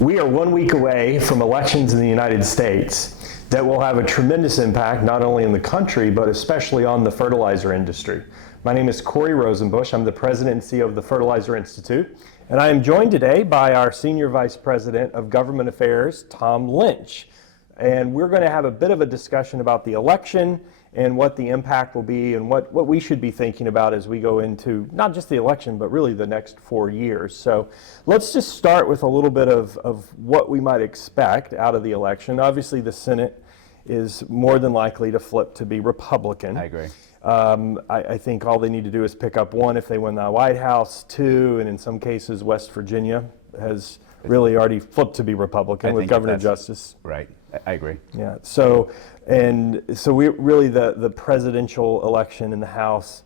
We are 1 week away from elections in the United States that will have a tremendous impact not only in the country, but especially on the fertilizer industry. My name is Corey Rosenbusch. I'm the president and CEO of the Fertilizer Institute, and I am joined today by our Senior Vice President of Government Affairs, Tom Lynch. And we're going to have a bit of a discussion about the election and what the impact will be and what we should be thinking about as we go into not just the election, but really the next 4 years. So let's just start with a little bit of what we might expect out of the election. Obviously, the Senate is more than likely to flip to be Republican. I agree. I think all they need to do is pick up one if they win the White House, two, and in some cases, West Virginia has really already flipped to be Republican with Governor Justice. Right. I agree. Yeah. So we really the presidential election in the House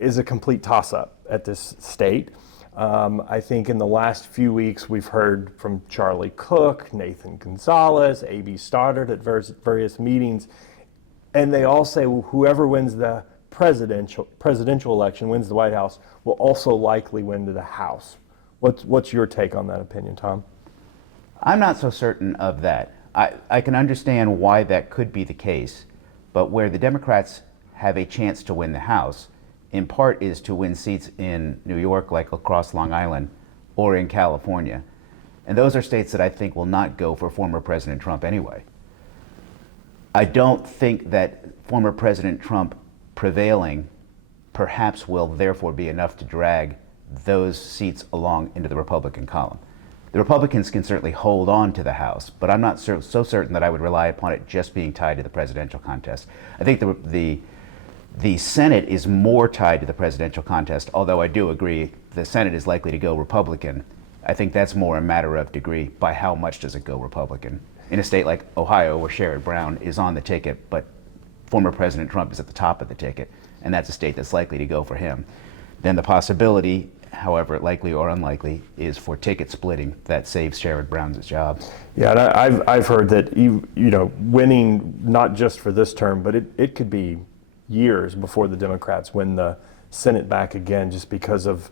is a complete toss-up at this state. I think in the last few weeks we've heard from Charlie Cook, Nathan Gonzalez, A.B. Stoddard at various meetings, and they all say, well, whoever wins the presidential election, wins the White House, will also likely win to the House. What's your take on that opinion, Tom? I'm not so certain of that. I can understand why that could be the case, but where the Democrats have a chance to win the House, in part is to win seats in New York, like across Long Island, or in California. And those are states that I think will not go for former President Trump anyway. I don't think that former President Trump prevailing perhaps will therefore be enough to drag those seats along into the Republican column. The Republicans can certainly hold on to the House, but I'm not so certain that I would rely upon it just being tied to the presidential contest. I think the Senate is more tied to the presidential contest, although I do agree the Senate is likely to go Republican. I think that's more a matter of degree. By how much does it go Republican? In a state like Ohio, where Sherrod Brown is on the ticket, but former President Trump is at the top of the ticket, and that's a state that's likely to go for him, then the possibility, however likely or unlikely, is for ticket splitting that saves Sherrod Brown's job. Yeah, and I've heard that winning not just for this term, but it could be years before the Democrats win the Senate back again, just because of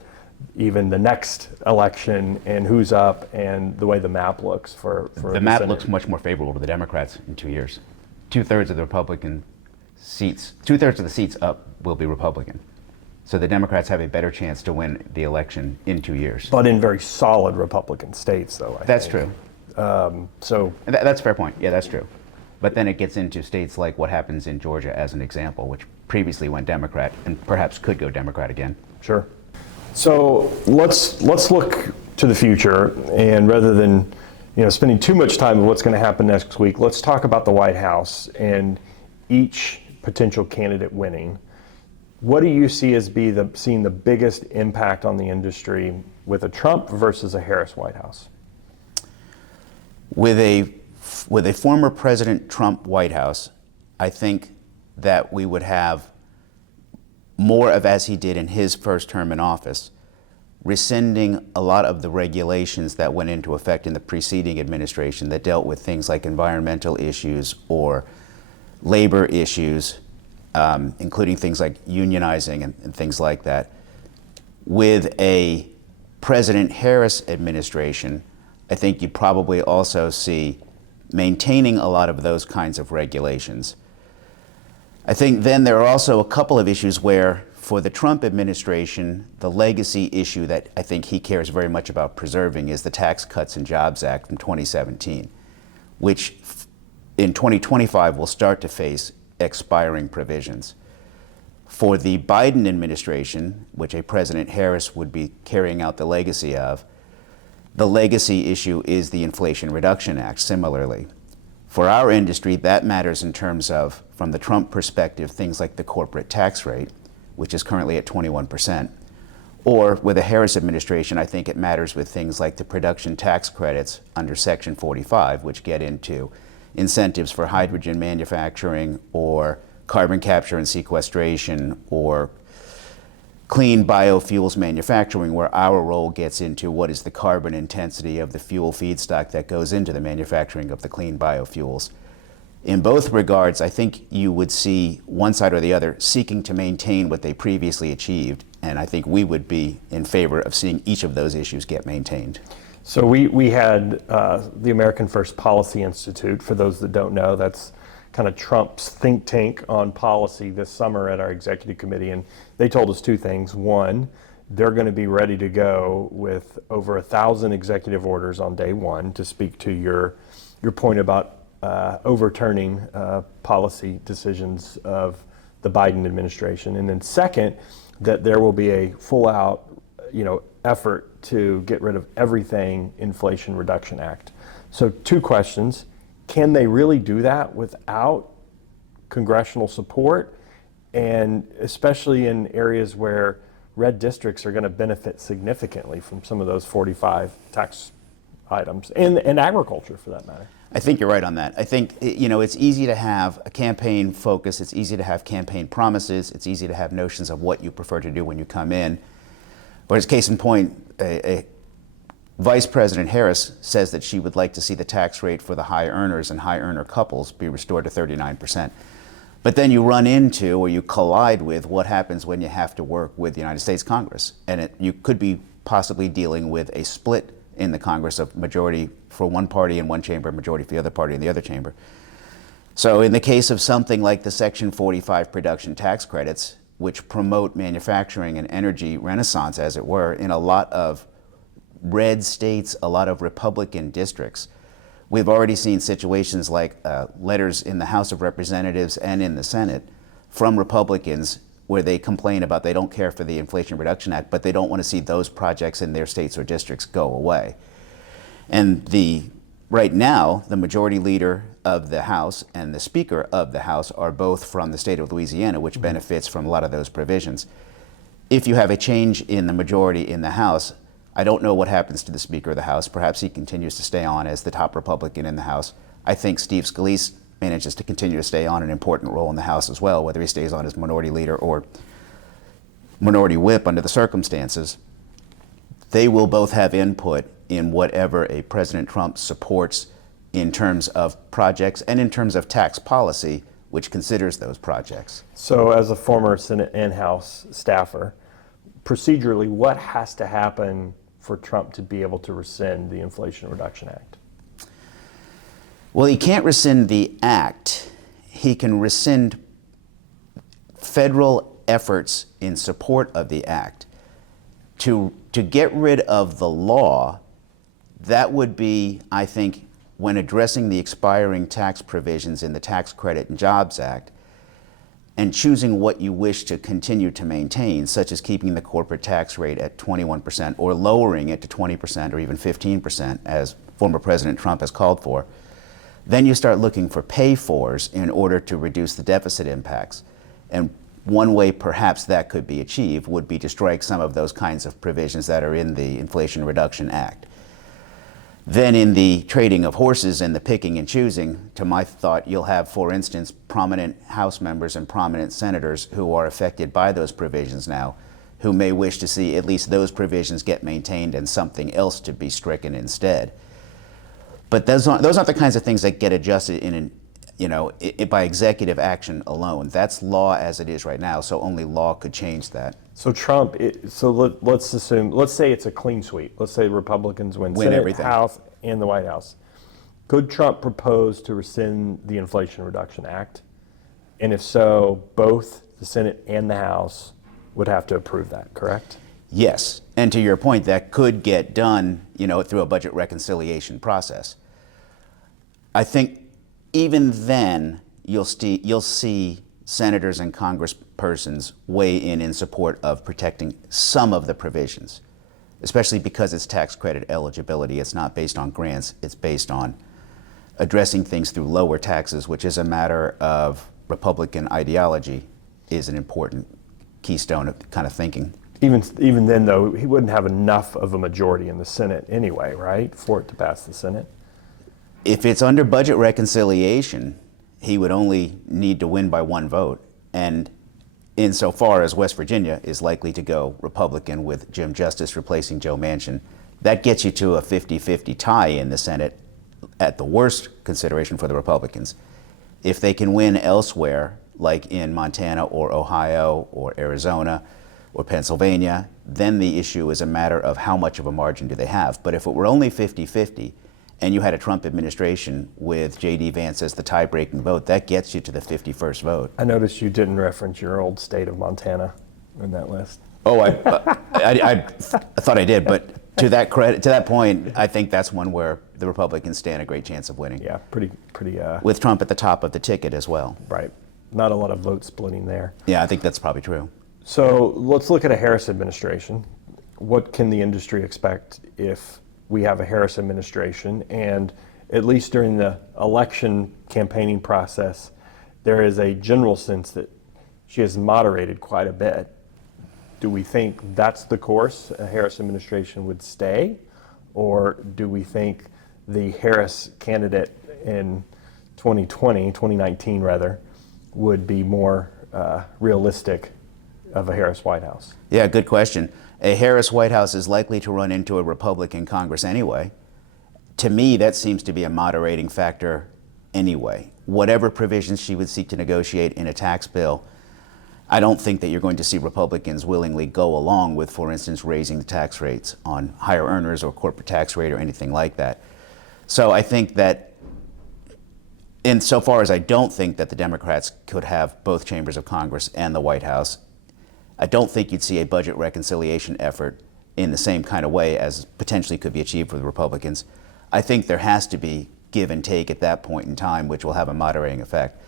even the next election and who's up and the way the map looks for the map Senate. Looks much more favorable to the Democrats in 2 years. 2/3 of the Republican seats, 2/3 of the seats up will be Republican. So the Democrats have a better chance to win the election in 2 years. But in very solid Republican states, though. That's true. That's a fair point. Yeah, that's true. But then it gets into states like what happens in Georgia as an example, which previously went Democrat and perhaps could go Democrat again. Sure. So let's look to the future, and rather than spending too much time on what's going to happen next week, let's talk about the White House and each potential candidate winning. What do you see as seeing the biggest impact on the industry with a Trump versus a Harris White House? With a former President Trump White House, I think that we would have more of, as he did in his first term in office, rescinding a lot of the regulations that went into effect in the preceding administration that dealt with things like environmental issues or labor issues, including things like unionizing and things like that. With a President Harris administration, I think you probably also see maintaining a lot of those kinds of regulations. I think then there are also a couple of issues where, for the Trump administration, the legacy issue that I think he cares very much about preserving is the Tax Cuts and Jobs Act from 2017, which in 2025 will start to face expiring provisions. For the Biden administration, which a President Harris would be carrying out the legacy of, the legacy issue is the Inflation Reduction Act, similarly. For our industry, that matters in terms of, from the Trump perspective, things like the corporate tax rate, which is currently at 21%. Or with the Harris administration, I think it matters with things like the production tax credits under Section 45, which get into incentives for hydrogen manufacturing or carbon capture and sequestration or clean biofuels manufacturing, where our role gets into what is the carbon intensity of the fuel feedstock that goes into the manufacturing of the clean biofuels. In both regards, I think you would see one side or the other seeking to maintain what they previously achieved, and I think we would be in favor of seeing each of those issues get maintained. So we had the American First Policy Institute, for those that don't know, that's kind of Trump's think tank on policy this summer at our executive committee. And they told us two things. One, they're going to be ready to go with over 1,000 executive orders on day one, to speak to your point about overturning policy decisions of the Biden administration. And then second, that there will be a full out, effort to get rid of everything Inflation Reduction Act. So two questions. Can they really do that without congressional support? And especially in areas where red districts are going to benefit significantly from some of those 45 tax items, and agriculture for that matter. I think you're right on that. I think, it's easy to have a campaign focus. It's easy to have campaign promises. It's easy to have notions of what you prefer to do when you come in. But as case in point, Vice President Harris says that she would like to see the tax rate for the high earners and high earner couples be restored to 39%. But then you run into, or you collide with, what happens when you have to work with the United States Congress. And you could be possibly dealing with a split in the Congress of majority for one party in one chamber, majority for the other party in the other chamber. So in the case of something like the Section 45 production tax credits, which promote manufacturing and energy renaissance, as it were, in a lot of red states, a lot of Republican districts, we've already seen situations like letters in the House of Representatives and in the Senate from Republicans where they complain about they don't care for the Inflation Reduction Act, but they don't want to see those projects in their states or districts go away. And right now, the majority leader of the House and the Speaker of the House are both from the state of Louisiana, which benefits from a lot of those provisions. If you have a change in the majority in the House, I don't know what happens to the Speaker of the House. Perhaps he continues to stay on as the top Republican in the House. I think Steve Scalise manages to continue to stay on an important role in the House as well, whether he stays on as minority leader or minority whip under the circumstances. They will both have input in whatever a President Trump supports in terms of projects and in terms of tax policy, which considers those projects. So as a former Senate and House staffer, procedurally, what has to happen for Trump to be able to rescind the Inflation Reduction Act? Well, he can't rescind the act. He can rescind federal efforts in support of the act. To get rid of the law, that would be, I think, when addressing the expiring tax provisions in the Tax Credit and Jobs Act, and choosing what you wish to continue to maintain, such as keeping the corporate tax rate at 21% or lowering it to 20% or even 15%, as former President Trump has called for, then you start looking for pay-fors in order to reduce the deficit impacts. And one way perhaps that could be achieved would be to strike some of those kinds of provisions that are in the Inflation Reduction Act. Then in the trading of horses and the picking and choosing, to my thought, you'll have, for instance, prominent House members and prominent senators who are affected by those provisions now, who may wish to see at least those provisions get maintained and something else to be stricken instead. But those aren't the kinds of things that get adjusted by executive action alone. That's law as it is right now, so only law could change that. So Trump, let's say it's a clean sweep. Let's say Republicans win Senate, everything. House, and the White House. Could Trump propose to rescind the Inflation Reduction Act? And if so, both the Senate and the House would have to approve that, correct? Yes, and to your point, that could get done, through a budget reconciliation process. I think even then, you'll see senators and congresspersons weigh in support of protecting some of the provisions, especially because it's tax credit eligibility. It's not based on grants. It's based on addressing things through lower taxes, which is a matter of Republican ideology, is an important keystone of kind of thinking. Even then, though, he wouldn't have enough of a majority in the Senate anyway, right, for it to pass the Senate? If it's under budget reconciliation, he would only need to win by one vote. And insofar as West Virginia is likely to go Republican with Jim Justice replacing Joe Manchin, that gets you to a 50-50 tie in the Senate at the worst consideration for the Republicans. If they can win elsewhere, like in Montana or Ohio or Arizona or Pennsylvania, then the issue is a matter of how much of a margin do they have. But if it were only 50-50 and you had a Trump administration with J.D. Vance as the tie-breaking vote, that gets you to the 51st vote. I noticed you didn't reference your old state of Montana in that list. Oh, I thought I did, but to that point, I think that's one where the Republicans stand a great chance of winning. Yeah, pretty. With Trump at the top of the ticket as well. Right. Not a lot of vote splitting there. Yeah, I think that's probably true. So let's look at a Harris administration. What can the industry expect if we have a Harris administration? And at least during the election campaigning process, there is a general sense that she has moderated quite a bit. Do we think that's the course a Harris administration would stay? Or do we think the Harris candidate in 2019 rather, would be more realistic of a Harris White House? Yeah, good question. A Harris White House is likely to run into a Republican Congress anyway. To me, that seems to be a moderating factor anyway. Whatever provisions she would seek to negotiate in a tax bill, I don't think that you're going to see Republicans willingly go along with, for instance, raising the tax rates on higher earners or corporate tax rate or anything like that. So I think that, insofar as I don't think that the Democrats could have both chambers of Congress and the White House, I don't think you'd see a budget reconciliation effort in the same kind of way as potentially could be achieved with the Republicans. I think there has to be give and take at that point in time, which will have a moderating effect.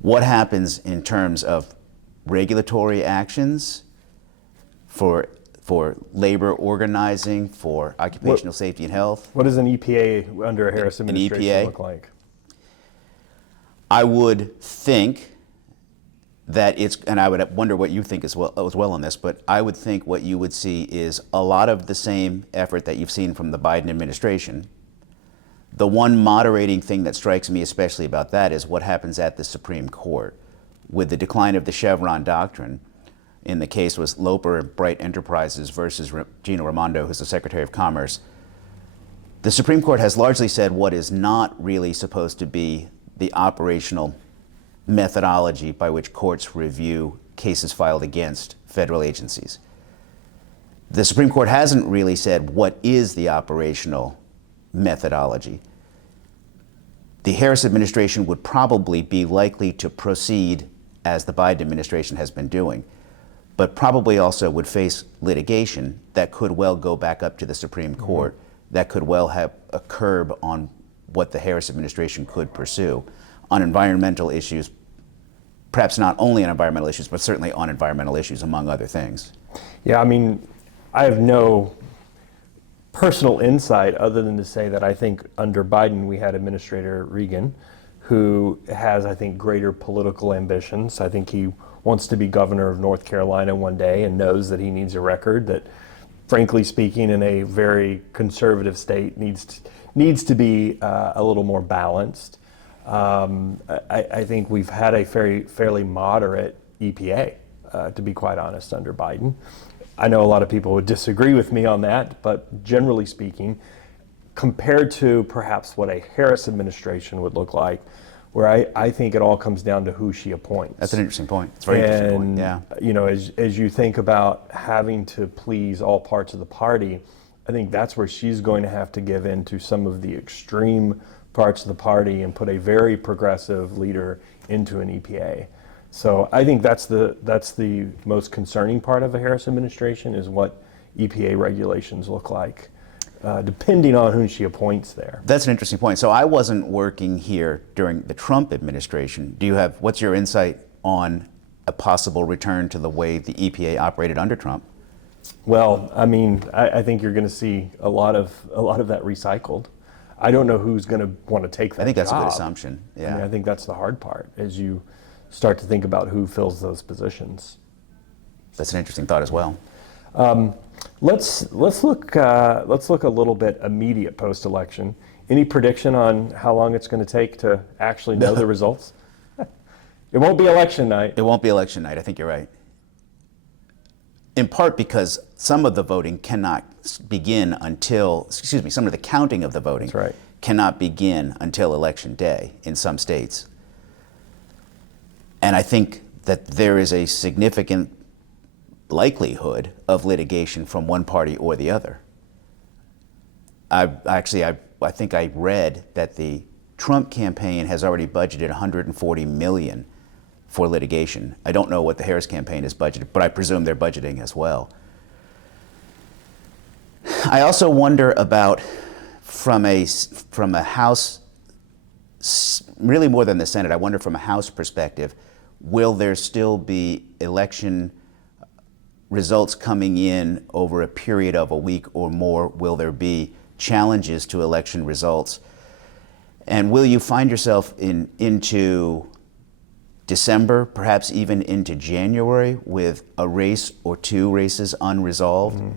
What happens in terms of regulatory actions for labor organizing, for occupational safety and health? What does an EPA under a Harris administration EPA? look like? I would think that it's, and I would wonder what you think as well on this, but I would think what you would see is a lot of the same effort that you've seen from the Biden administration. The one moderating thing that strikes me especially about that is what happens at the Supreme Court. With the decline of the Chevron doctrine, in the case was Loper and Bright Enterprises versus Gina Raimondo, who's the Secretary of Commerce, the Supreme Court has largely said what is not really supposed to be the operational methodology by which courts review cases filed against federal agencies. The Supreme Court hasn't really said what is the operational methodology. The Harris administration would probably be likely to proceed as the Biden administration has been doing, but probably also would face litigation that could well go back up to the Supreme Court, that could well have a curb on what the Harris administration could pursue on environmental issues, perhaps not only on environmental issues, but certainly on environmental issues, among other things. Yeah, I mean, I have no personal insight other than to say that I think under Biden we had Administrator Regan, who has, I think, greater political ambitions. I think he wants to be governor of North Carolina one day and knows that he needs a record that, frankly speaking, in a very conservative state needs to be a little more balanced. I think we've had a fairly moderate EPA, to be quite honest, under Biden. I know a lot of people would disagree with me on that, but generally speaking, compared to perhaps what a Harris administration would look like, where I think it all comes down to who she appoints. That's an interesting point. It's a very interesting point, yeah. You know, as you think about having to please all parts of the party, I think that's where she's going to have to give in to some of the extreme parts of the party and put a very progressive leader into an EPA. So I think that's the most concerning part of a Harris administration is what EPA regulations look like, depending on who she appoints there. That's an interesting point. So I wasn't working here during the Trump administration. What's your insight on a possible return to the way the EPA operated under Trump? Well, I mean, I think you're going to see a lot of that recycled. I don't know who's going to want to take that job. I think that's a good assumption. Yeah. I mean, I think that's the hard part as you start to think about who fills those positions. That's an interesting thought as well. Let's look a little bit immediate post-election. Any prediction on how long it's going to take to actually know the results? It won't be election night. It won't be election night. I think you're right. In part because some of the voting cannot begin until, some of the counting of the voting That's right. cannot begin until election day in some states. And I think that there is a significant likelihood of litigation from one party or the other. I think I read that the Trump campaign has already budgeted $140 million for litigation. I don't know what the Harris campaign is budgeted, but I presume they're budgeting as well. I also wonder about, from a House, really more than the Senate, I wonder from a House perspective, will there still be election results coming in over a period of a week or more? Will there be challenges to election results? And will you find yourself into December, perhaps even into January, with a race or two races unresolved? Mm-hmm.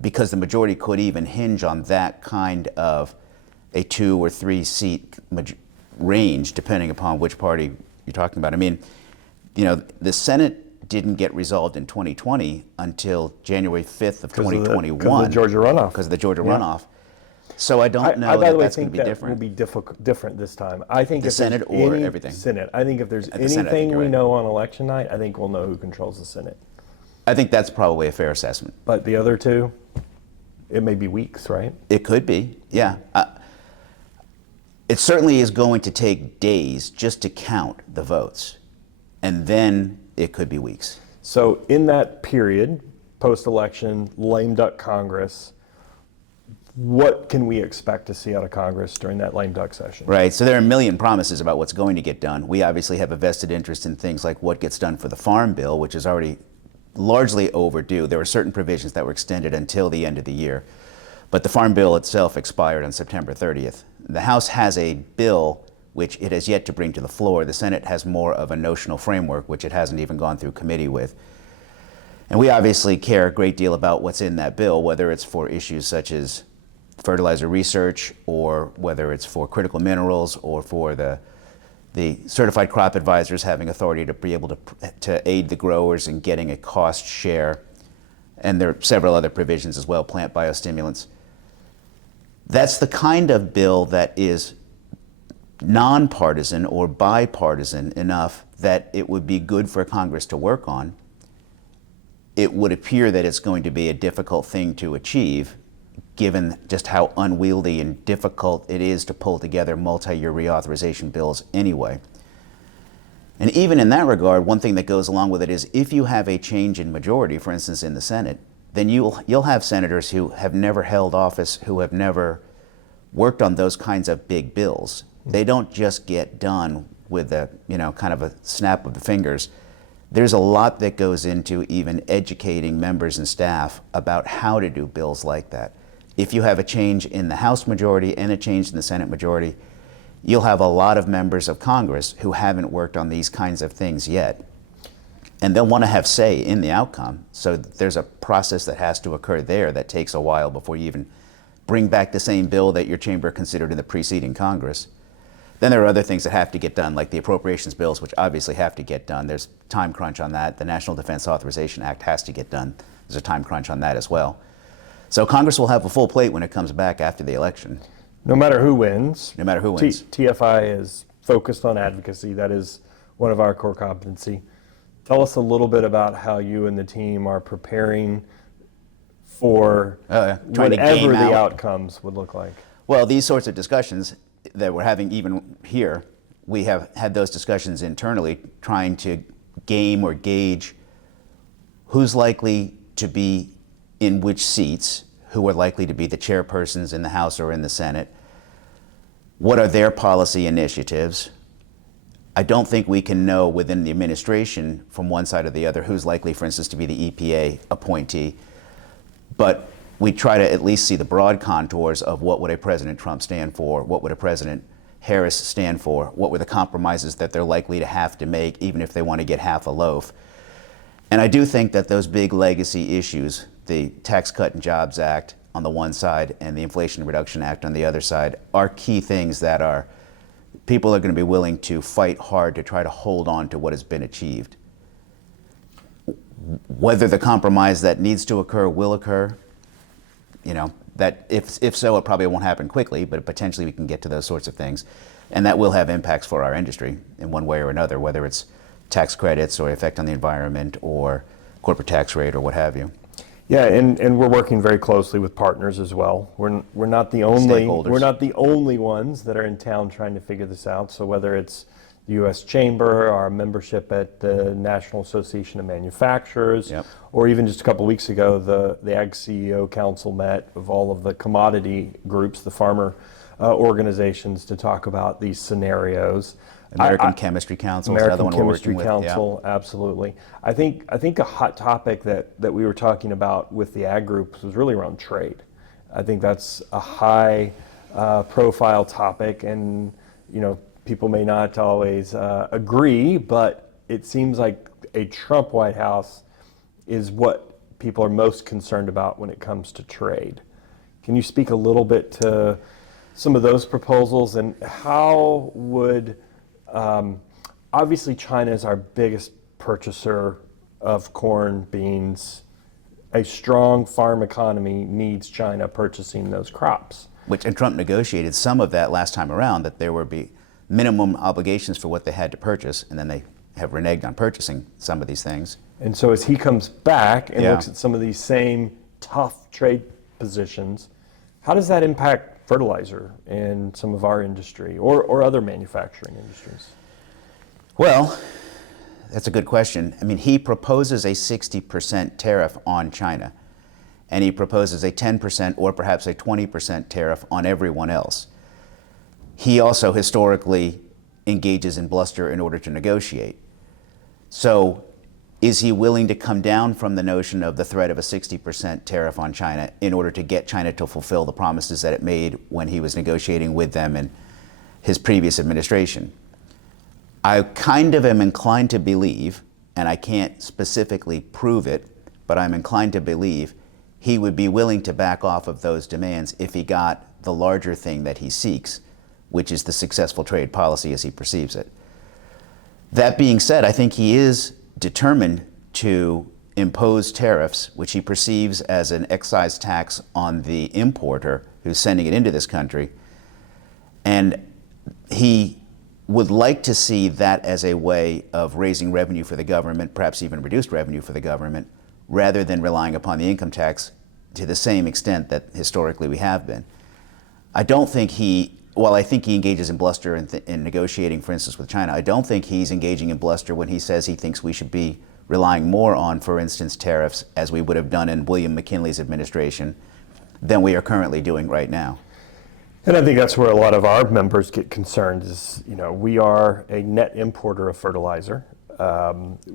Because the majority could even hinge on that kind of a 2 or 3 seat range, depending upon which party you're talking about. I mean, you know, the Senate didn't get resolved in 2020 until January 5th of 2021. Because of the Georgia runoff. Because of the Georgia runoff. So I don't know that that's going to be different. Will be different this time. I think the Senate or everything. Senate. I think if there's anything we know on election night, I think we'll know who controls the Senate. I think that's probably a fair assessment. But the other two, it may be weeks, right? It could be, yeah. It certainly is going to take days just to count the votes, and then it could be weeks. So in that period, post-election, lame duck Congress, what can we expect to see out of Congress during that lame duck session? Right, so there are a million promises about what's going to get done. We obviously have a vested interest in things like what gets done for the Farm Bill, which is already largely overdue. There were certain provisions that were extended until the end of the year, but the Farm Bill itself expired on September 30th. The House has a bill which it has yet to bring to the floor. The Senate has more of a notional framework, which it hasn't even gone through committee with. And we obviously care a great deal about what's in that bill, whether it's for issues such as fertilizer research, or whether it's for critical minerals, or for the certified crop advisors having authority to be able to aid the growers in getting a cost share. And there are several other provisions as well, plant biostimulants. That's the kind of bill that is nonpartisan or bipartisan enough that it would be good for Congress to work on. It would appear that it's going to be a difficult thing to achieve, given just how unwieldy and difficult it is to pull together multi-year reauthorization bills anyway. And even in that regard, one thing that goes along with it is if you have a change in majority, for instance in the Senate, then you'll have senators who have never held office, who have never worked on those kinds of big bills. They don't just get done with a, kind of a snap of the fingers. There's a lot that goes into even educating members and staff about how to do bills like that. If you have a change in the House majority and a change in the Senate majority, you'll have a lot of members of Congress who haven't worked on these kinds of things yet. And they'll want to have say in the outcome. So there's a process that has to occur there that takes a while before you even bring back the same bill that your chamber considered in the preceding Congress. Then there are other things that have to get done, like the appropriations bills, which obviously have to get done. There's time crunch on that. The National Defense Authorization Act has to get done. There's a time crunch on that as well. So Congress will have a full plate when it comes back after the election. No matter who wins. No matter who wins. TFI is focused on advocacy. That is one of our core competency. Tell us a little bit about how you and the team are preparing for whatever the outcomes would look like. Well, these sorts of discussions that we're having even here, we have had those discussions internally, trying to game or gauge who's likely to be in which seats, who are likely to be the chairpersons in the House or in the Senate. What are their policy initiatives? I don't think we can know within the administration from one side or the other who's likely, for instance, to be the EPA appointee. But we try to at least see the broad contours of what would a President Trump stand for, what would a President Harris stand for, what were the compromises that they're likely to have to make, even if they want to get half a loaf. And I do think that those big legacy issues, the Tax Cut and Jobs Act on the one side and the Inflation Reduction Act on the other side, are key things that people are going to be willing to fight hard to try to hold on to what has been achieved. Whether the compromise that needs to occur will occur, that if so, it probably won't happen quickly, but potentially we can get to those sorts of things. And that will have impacts for our industry in one way or another, whether it's tax credits or effect on the environment or corporate tax rate or what have you. Yeah, and we're working very closely with partners as well. We're not the only Stakeholders. we're not the only ones that are in town trying to figure this out. So whether it's the U.S. Chamber, our membership at the National Association of Manufacturers, Yep. or even just a couple weeks ago, the Ag CEO Council met of all of the commodity groups, the farmer organizations, to talk about these scenarios. American Chemistry Council is another American one we're Chemistry working with. Council, absolutely. I think a hot topic that we were talking about with the ag groups was really around trade. I think that's a high profile topic, and people may not always agree, but it seems like a Trump White House is what people are most concerned about when it comes to trade. Can you speak a little bit to some of those proposals, and how would obviously China is our biggest purchaser of corn, beans. A strong farm economy needs China purchasing those crops. And Trump negotiated some of that last time around, that there would be minimum obligations for what they had to purchase, and then they have reneged on purchasing some of these things. And so as he comes back and Yeah. looks at some of these same tough trade positions, how does that impact fertilizer and some of our industry or other manufacturing industries? Well, that's a good question. I mean, he proposes a 60% tariff on China, and he proposes a 10% or perhaps a 20% tariff on everyone else. He also historically engages in bluster in order to negotiate. So is he willing to come down from the notion of the threat of a 60% tariff on China in order to get China to fulfill the promises that it made when he was negotiating with them in his previous administration? I kind of am inclined to believe, and I can't specifically prove it, but I'm inclined to believe he would be willing to back off of those demands if he got the larger thing that he seeks, which is the successful trade policy as he perceives it. That being said, I think he is determined to impose tariffs, which he perceives as an excise tax on the importer who's sending it into this country. And he would like to see that as a way of raising revenue for the government, perhaps even reduced revenue for the government, rather than relying upon the income tax to the same extent that historically we have been. I don't think I think he engages in bluster in negotiating, for instance, with China. I don't think he's engaging in bluster when he says he thinks we should be relying more on, for instance, tariffs, as we would have done in William McKinley's administration, than we are currently doing right now. And I think that's where a lot of our members get concerned is, we are a net importer of fertilizer.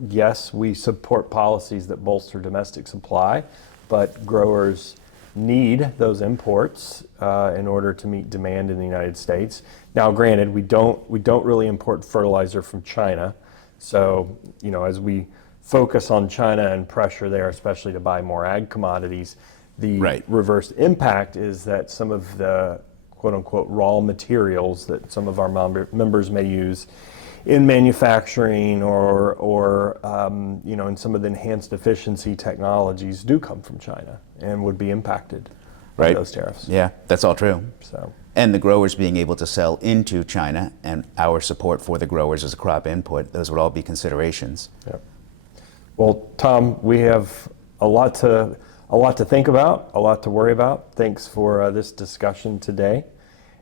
Yes, we support policies that bolster domestic supply, but growers need those imports in order to meet demand in the United States. Now, granted, we don't really import fertilizer from China. So, as we focus on China and pressure there, especially to buy more ag commodities, the Right. reverse impact is that some of the quote-unquote raw materials that some of our members may use in manufacturing or in some of the enhanced efficiency technologies do come from China and would be impacted by those tariffs. Yeah, that's all true. So, And the growers being able to sell into China, and our support for the growers as a crop input, those would all be considerations. yeah. Well, Tom, we have a lot to think about, a lot to worry about. Thanks for this discussion today.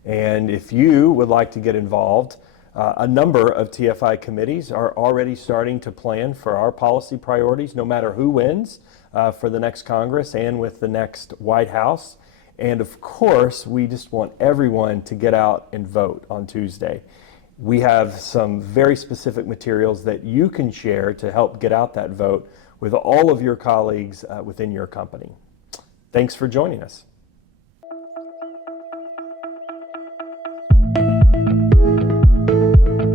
And if you would like to get involved, a number of TFI committees are already starting to plan for our policy priorities, no matter who wins for the next Congress and with the next White House. And of course, we just want everyone to get out and vote on Tuesday. We have some very specific materials that you can share to help get out that vote with all of your colleagues within your company. Thanks for joining us.